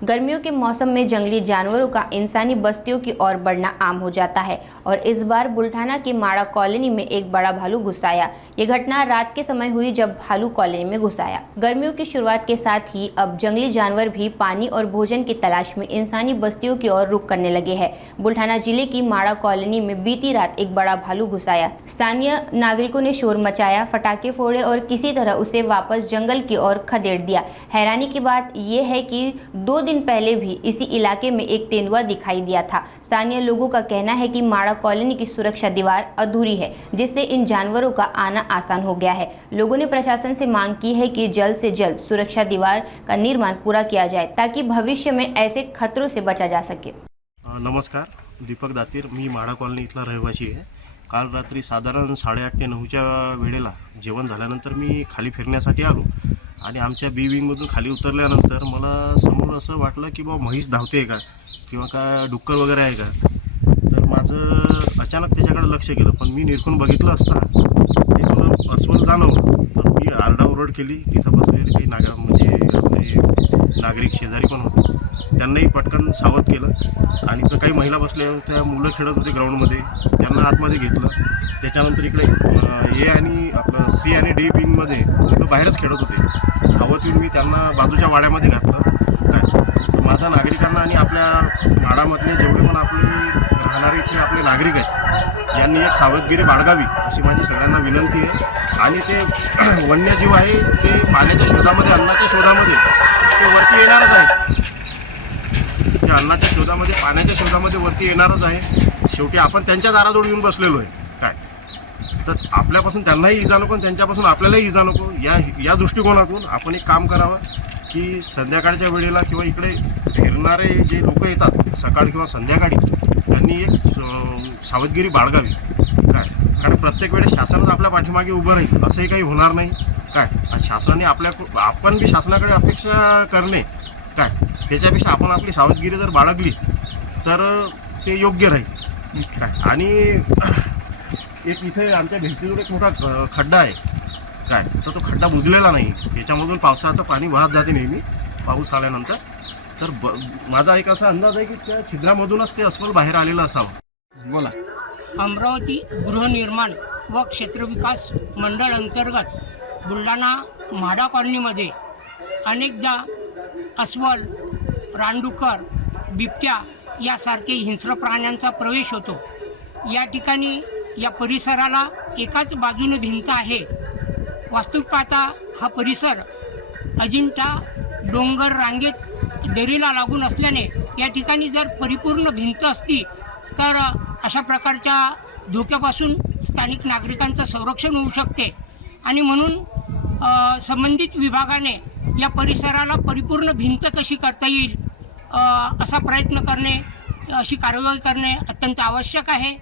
गर्मियों के मौसम में जंगली जानवरों का इंसानी बस्तियों की ओर बढ़ना आम हो जाता है और इस बार बुल्ढाना की माड़ा कॉलोनी में एक बड़ा भालू घुस आया। ये घटना रात के समय हुई जब भालू कॉलोनी में घुस आया। गर्मियों की शुरुआत के साथ ही अब जंगली जानवर भी पानी और भोजन की तलाश में इंसानी बस्तियों की ओर रुख करने लगे हैं। बुल्ढाना जिले की माड़ा कॉलोनी में बीती रात एक बड़ा भालू घुस आया। स्थानीय नागरिकों ने शोर मचाया, फटाके फोड़े और किसी तरह उसे वापस जंगल की ओर खदेड़ दिया। हैरानी की बात यह है कि 2 दिन पहले भी इसी इलाके में एक तेंदुआ दिखाई दिया था। स्थानीय लोगों का कहना है कि माड़ा कॉलोनी की सुरक्षा दीवार अधूरी है, जिससे इन जानवरों का आना आसान हो गया है। लोगों ने प्रशासन से मांग की है कि जल्द से जल्द सुरक्षा दीवार का निर्माण पूरा किया जाए ताकि भविष्य में ऐसे खतरों से बचा जा सके। नमस्कार, दीपक दातीर, मी माडा कॉलनी इथला रहिवासी आहे। काल रात्री साधारण 8:30 ते 9च्या वेळेला जेवण झाल्यानंतर मी खाली फिरण्यासाठी आलो आणि आमच्या बी विंगमधून खाली उतरल्यानंतर मला समोर असं वाटलं की बाबा म्हैस धावते का किंवा का डुक्कर वगैरे आहे का। तर माझं अचानक त्याच्याकडे लक्ष गेलं, पण मी निरखून बघितलं असता ते मला अस्वल जाणवलं। तर मी आरडाओरड केली। तिथं बसलेले काही आपले नागरिक शेजारी पण होते, त्यांनाही पटकन सावध केलं आणि तर काही महिला बसल्या होत्या, मुलं खेळत होते ग्राउंडमध्ये, त्यांना आतमध्ये घेतलं। त्याच्यानंतर इकडे ए आणि आपलं सी आणि डी विंगमध्ये मुलं बाहेरच खेळत होते। धावत येऊन मी त्यांना बाजूच्या वाड्यामध्ये घातलं। काय माझा नागरिकांना आणि आपल्या माडामधले जेवढे पण आपले राहणारे इथले आपले नागरिक आहेत यांनी एक सावधगिरी बाळगावी अशी माझी सगळ्यांना विनंती आहे। आणि ते वन्यजीव आहे ते पाण्याच्या शोधामध्ये, अन्नाच्या शोधामध्ये ते वरती येणारच आहेत। ते अन्नाच्या शोधामध्ये, पाण्याच्या शोधामध्ये वरती येणारच आहे। शेवटी आपण त्यांच्या दाराजवळ येऊन बसलेलो आहे। काय तर आपल्यापासून त्यांनाही इजा नको आणि त्यांच्यापासून आपल्यालाही इजा नको, या दृष्टिकोनातून आपण एक काम करावं की संध्याकाळच्या वेळेला किंवा इकडे फिरणारे जे लोक येतात सकाळ किंवा संध्याकाळी त्यांनी एक सावधगिरी बाळगावी। काय कारण प्रत्येक वेळेस शासनच आपल्या पाठीमागे उभं राहील असंही काही होणार नाही। काय शासनाने आपण बी शासनाकडे अपेक्षा करणे, काय त्याच्यापेक्षा आपण आपली सावधगिरी जर बाळगली तर ते योग्य राहील। काय आणि एक इथे आमच्या भिंतीवर एक मोठा खड्डा आहे। काय तर तो खड्डा बुजलेला नाही, त्याच्यामधून पावसाचं पाणी वाहत जाते नेहमी पाऊस आल्यानंतर। तर माझा एक असा अंदाज आहे की त्या छिद्रामधूनच ते अस्वल बाहेर आलेलं असावं। बोला। अमरावती गृहनिर्माण व क्षेत्रविकास मंडळ अंतर्गत बुलढाणा म्हाडा कॉलनीमध्ये अनेकदा अस्वल, रानडुक्कर, बिबट्या यासारखे हिंस्र प्राण्यांचा प्रवेश होतो। या ठिकाणी या परिसराला एकाच बाजूने भिंत आहे। वास्तविक पाहता हा परिसर अजिंठा डोंगर रांगेत दरीला लागून असल्याने या ठिकाणी जर परिपूर्ण भिंत असती तर अशा प्रकारच्या धोक्यापासून स्थानिक नागरिकांचं संरक्षण होऊ शकते आणि म्हणून संबंधित विभागाने या परिसराला परिपूर्ण भिंत कशी करता येईल असा प्रयत्न करणे, अशी कार्यवाही करणे अत्यंत आवश्यक आहे।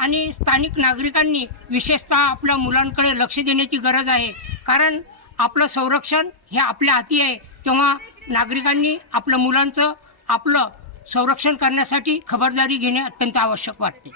आणि स्थानिक नागरिकांनी विशेषतः आपल्या मुलांकडे लक्ष देण्याची गरज आहे, कारण आपलं संरक्षण हे आपल्या हाती आहे। तेव्हा नागरिकांनी आपल्या मुलांचं आपलं संरक्षण करण्यासाठी खबरदारी घेणे अत्यंत आवश्यक वाटते।